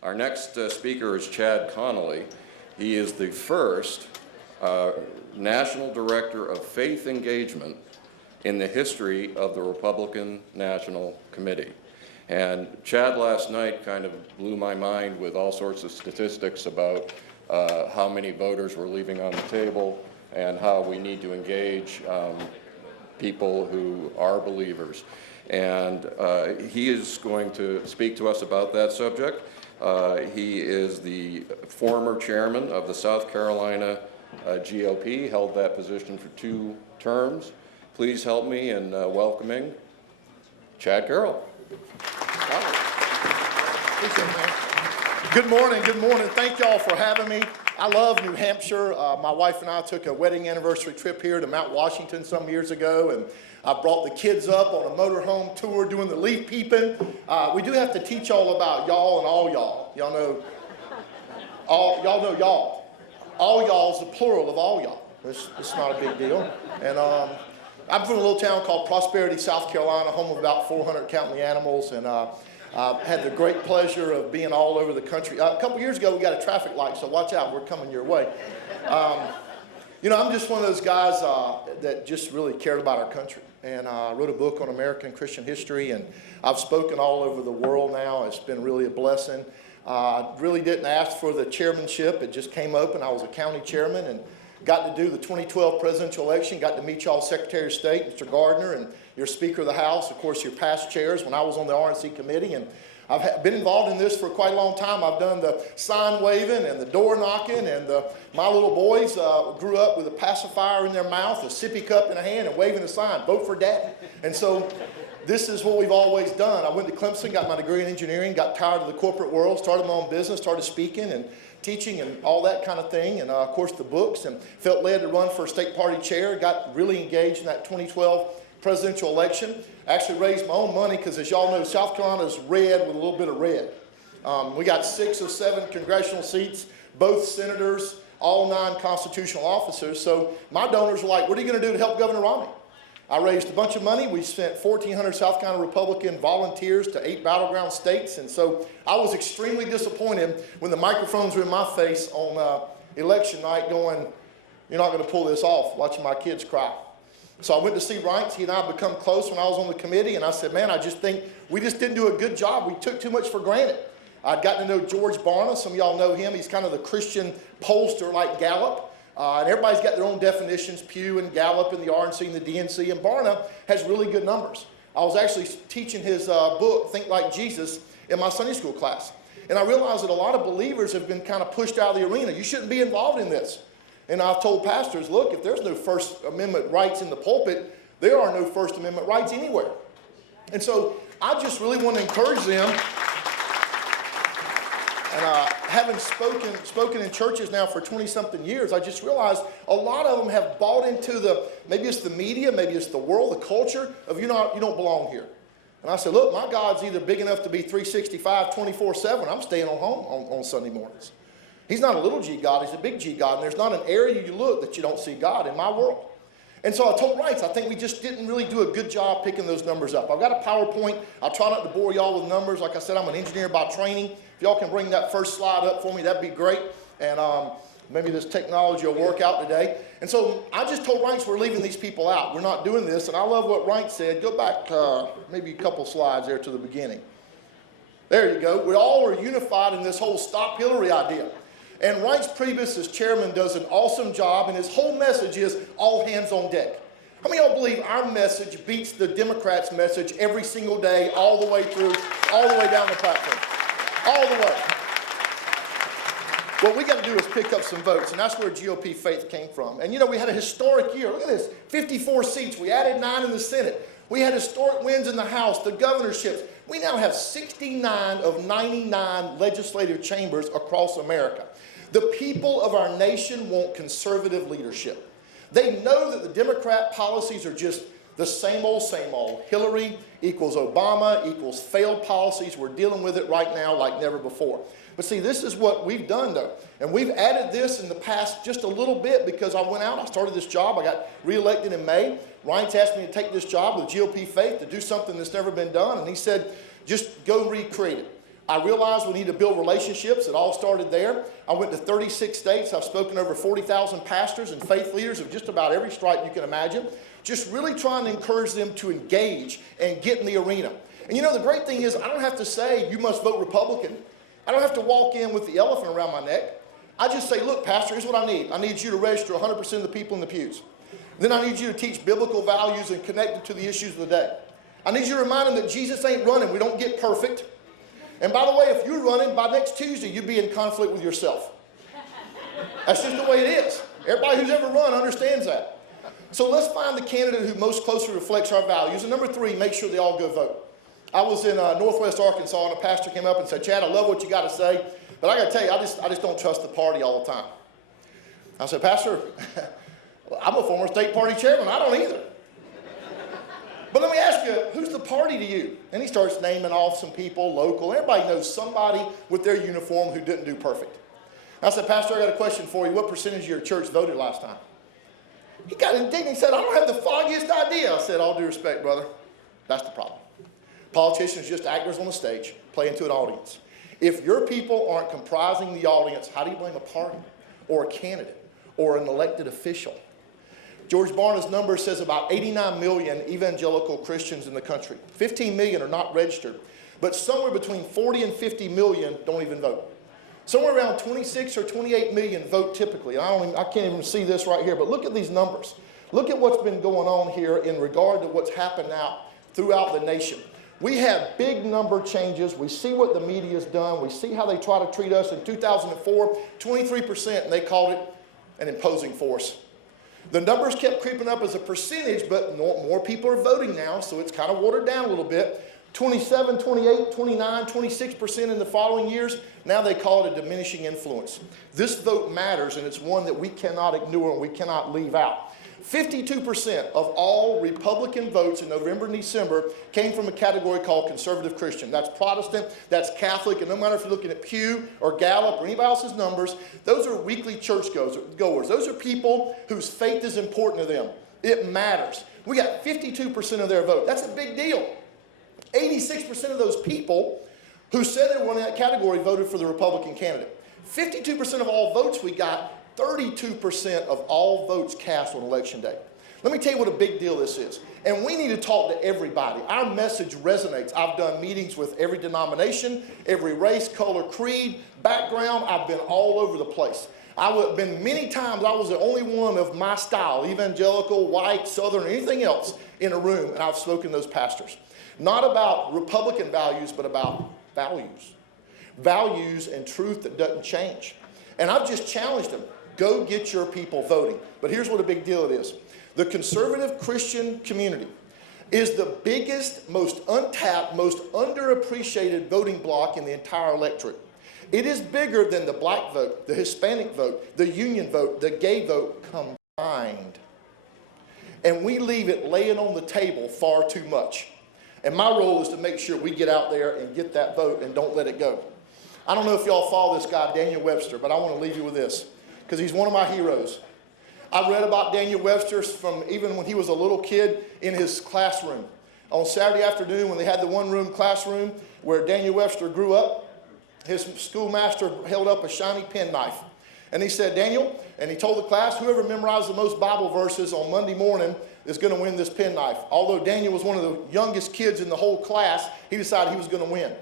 Our next speaker is Chad Connelly. He is the first National Director of Faith Engagement in the history of the Republican National Committee. And Chad last night kind of blew my mind with all sorts of statistics about how many voters were leaving on the table and how we need to engage people who are believers. And he is going to speak to us about that subject. He is the former chairman of the South Carolina GOP, held that position for 2 terms. Please help me in welcoming Chad Carroll. Good morning, good morning. Thank y'all for having me. I love New Hampshire. My wife and I took a wedding anniversary trip here to Mount Washington some years ago, and I brought the kids up on a motorhome tour doing the leaf peeping. We do have to teach y'all about y'all and all y'all. Y'all know y'all. All y'all is the plural of all y'all. It's not a big deal. And I'm from a little town called Prosperity, South Carolina, home of about 400 counting the animals, and I've had the great pleasure of being all over the country. A couple years ago, we got a traffic light, so watch out, we're coming your way. You know, I'm just one of those guys that just really cared about our country. And I wrote a book on American Christian history, and I've spoken all over the world now. It's been really a blessing. I really didn't ask for the chairmanship. It just came open. I was a county chairman and got to do the 2012 presidential election, got to meet y'all Secretary of State, Mr. Gardner, and your Speaker of the House, of course, your past chairs when I was on the RNC committee. And I've been involved in this for quite a long time. I've done the sign waving and the door knocking, and my little boys grew up with a pacifier in their mouth, a sippy cup in a hand, and waving the sign, vote for Daddy. And so this is what we've always done. I went to Clemson, got my degree in engineering, got tired of the corporate world, started my own business, started speaking and teaching and all that kind of thing, and of course the books, and felt led to run for state party chair, got really engaged in that 2012 presidential election. Actually raised my own money because, as y'all know, South Carolina is red with a little bit of red. We got 6 or 7 congressional seats, both senators, all 9 constitutional officers. So my donors were like, what are you going to do to help Governor Romney? I raised a bunch of money. We sent 1,400 South Carolina Republican volunteers to 8 battleground states. And so I was extremely disappointed when the microphones were in my face on election night going, you're not going to pull this off, watching my kids cry. So I went to see Reince. He and I become close when I was on the committee, and I said, man, I just think we just didn't do a good job. We took too much for granted. I'd gotten to know George Barna. Some of y'all know him. He's kind of the Christian pollster like Gallup. And everybody's got their own definitions, Pew and Gallup and the RNC and the DNC, and Barna has really good numbers. I was actually teaching his book, Think Like Jesus, in my Sunday school class. And I realized that a lot of believers have been kind of pushed out of the arena. You shouldn't be involved in this. And I've told pastors, look, if there's no First Amendment rights in the pulpit, there are no First Amendment rights anywhere. And so I just really want to encourage them. And having spoken in churches now for 20-something years, I just realized a lot of them have bought into maybe it's the media, maybe it's the world, the culture of you don't belong here. And I said, look, my God's either big enough to be 365, 24/7. I'm staying on home on Sunday mornings. He's not a little g God, he's a big G God. And there's not an area you look that you don't see God in my world. And so I told Reince, I think we just didn't really do a good job picking those numbers up. I've got a PowerPoint. I'll try not to bore y'all with numbers. Like I said, I'm an engineer by training. If y'all can bring that first slide up for me, that'd be great. And maybe this technology will work out today. And so I just told Reince we're leaving these people out. We're not doing this. And I love what Reince said. Go back maybe a couple slides there to the beginning. There you go. We all are unified in this whole Stop Hillary idea. And Reince Priebus, as chairman, does an awesome job, and his whole message is all hands on deck. How many of y'all believe our message beats the Democrats' message every single day, all the way through, all the way down the platform? All the way. What we got to do is pick up some votes, and that's where GOP faith came from. And you know, we had a historic year. Look at this, 54 seats. We added 9 in the Senate. We had historic wins in the House, the governorships. We now have 69 of 99 legislative chambers across America. The people of our nation want conservative leadership. They know that the Democrat policies are just the same old, same old. Hillary equals Obama equals failed policies. We're dealing with it right now like never before. But see, this is what we've done, though. And we've added this in the past just a little bit because I went out, I started this job, I got reelected in May. Reince asked me to take this job with GOP faith to do something that's never been done. And he said, just go recreate it. I realized we need to build relationships. It all started there. I went to 36 states. I've spoken to over 40,000 pastors and faith leaders of just about every stripe you can imagine, just really trying to encourage them to engage and get in the arena. And you know, the great thing is I don't have to say you must vote Republican. I don't have to walk in with the elephant around my neck. I just say, look, Pastor, here's what I need. I need you to register 100% of the people in the pews. Then I need you to teach biblical values and connect it to the issues of the day. I need you to remind them that Jesus ain't running. We don't get perfect. And by the way, if you're running, by next Tuesday, you'd be in conflict with yourself. That's just the way it is. Everybody who's ever run understands that. So let's find the candidate who most closely reflects our values. And number 3, make sure they all go vote. I was in Northwest Arkansas, and a pastor came up and said, Chad, I love what you got to say, but I got to tell you, I just don't trust the party all the time. I said, Pastor, I'm a former state party chairman. I don't either. But let me ask you, who's the party to you? And he starts naming off some people, local. Everybody knows somebody with their uniform who didn't do perfect. I said, Pastor, I got a question for you. What percentage of your church voted last time? He got indignant. He said, I don't have the foggiest idea. I said, all due respect, brother, that's the problem. Politicians are just actors on the stage, playing to an audience. If your people aren't comprising the audience, how do you blame a party or a candidate or an elected official? George Barna's number says about 89 million evangelical Christians in the country. 15 million are not registered, but somewhere between 40 and 50 million don't even vote. Somewhere around 26 or 28 million vote typically. I can't even see this right here, but look at these numbers. Look at what's been going on here in regard to what's happened now throughout the nation. We have big number changes. We see what the media's done. We see how they try to treat us. In 2004, 23%, and they called it an imposing force. The numbers kept creeping up as a percentage, but more people are voting now, so it's kind of watered down a little bit. 27, 28, 29, 26% in the following years. Now they call it a diminishing influence. This vote matters, and it's one that we cannot ignore and we cannot leave out. 52% of all Republican votes in November and December came from a category called conservative Christian. That's Protestant, that's Catholic, and no matter if you're looking at Pew or Gallup or anybody else's numbers, those are weekly churchgoers. Those are people whose faith is important to them. It matters. We got 52% of their vote. That's a big deal. 86% of those people who said they were in that category voted for the Republican candidate. 52% of all votes we got, 32% of all votes cast on election day. Let me tell you what a big deal this is. And we need to talk to everybody. Our message resonates. I've done meetings with every denomination, every race, color, creed, background. I've been all over the place. I've been many times, I was the only one of my style, evangelical, white, southern, or anything else in a room, and I've spoken to those pastors. Not about Republican values, but about values. Values and truth that doesn't change. And I've just challenged them. Go get your people voting. But here's what a big deal it is. The conservative Christian community is the biggest, most untapped, most underappreciated voting bloc in the entire electorate. It is bigger than the black vote, the Hispanic vote, the union vote, the gay vote combined. And we leave it laying on the table far too much. And my role is to make sure we get out there and get that vote and don't let it go. I don't know if y'all follow this guy, Daniel Webster, but I want to leave you with this, because he's one of my heroes. I read about Daniel Webster from even when he was a little kid in his classroom. On Saturday afternoon, when they had the one-room classroom where Daniel Webster grew up, his schoolmaster held up a shiny penknife. And he said, Daniel, and he told the class, whoever memorized the most Bible verses on Monday morning is going to win this penknife. Although Daniel was one of the youngest kids in the whole class, he decided he was going to win.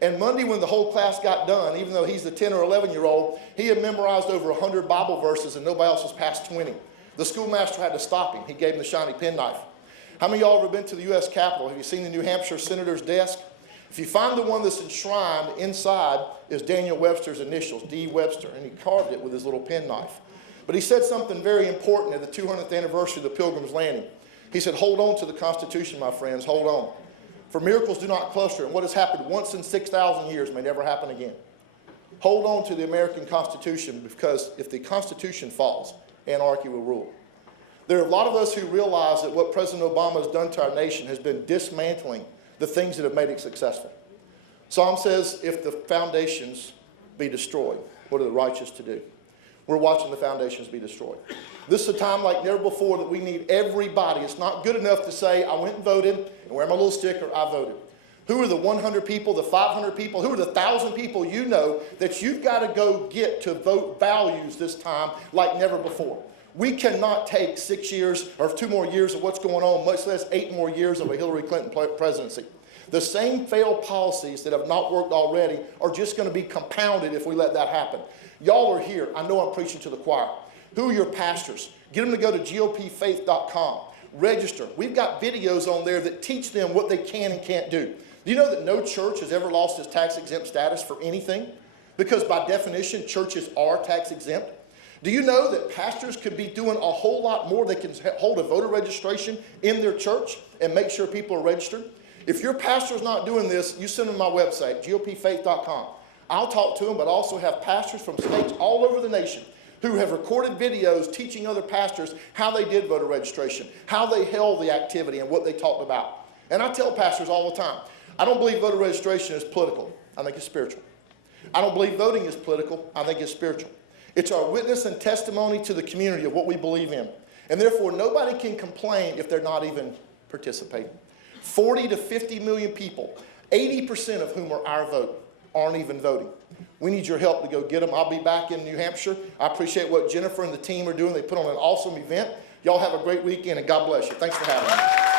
And Monday, when the whole class got done, even though he's the 10 or 11-year-old, he had memorized over 100 Bible verses and nobody else was past 20. The schoolmaster had to stop him. He gave him the shiny penknife. How many of y'all have ever been to the U.S. Capitol? Have you seen the New Hampshire senator's desk? If you find the one that's enshrined inside is Daniel Webster's initials, D. Webster, and he carved it with his little penknife. But he said something very important at the 200th anniversary of the Pilgrim's Landing. He said, hold on to the Constitution, my friends, hold on. For miracles do not cluster, and what has happened once in 6,000 years may never happen again. Hold on to the American Constitution, because if the Constitution falls, anarchy will rule. There are a lot of us who realize that what President Obama has done to our nation has been dismantling the things that have made it successful. Psalm says, if the foundations be destroyed, what are the righteous to do? We're watching the foundations be destroyed. This is a time like never before that we need everybody. It's not good enough to say, I went and voted, and wear my little sticker, I voted. Who are the 100 people, the 500 people, who are the 1,000 people you know that you've got to go get to vote values this time like never before? We cannot take 6 years or 2 more years of what's going on, much less 8 more years of a Hillary Clinton presidency. The same failed policies that have not worked already are just going to be compounded if we let that happen. Y'all are here. I know I'm preaching to the choir. Who are your pastors? Get them to go to gopfaith.com. Register. We've got videos on there that teach them what they can and can't do. Do you know that no church has ever lost its tax-exempt status for anything? Because by definition, churches are tax-exempt. Do you know that pastors could be doing a whole lot more? They can hold a voter registration in their church and make sure people are registered. If your pastor's not doing this, you send them my website, gopfaith.com. I'll talk to them, but also have pastors from states all over the nation who have recorded videos teaching other pastors how they did voter registration, how they held the activity, and what they talked about. And I tell pastors all the time, I don't believe voter registration is political. I think it's spiritual. I don't believe voting is political. I think it's spiritual. It's our witness and testimony to the community of what we believe in. And therefore, nobody can complain if they're not even participating. 40 to 50 million people, 80% of whom are our vote, aren't even voting. We need your help to go get them. I'll be back in New Hampshire. I appreciate what Jennifer and the team are doing. They put on an awesome event. Y'all have a great weekend, and God bless you. Thanks for having me.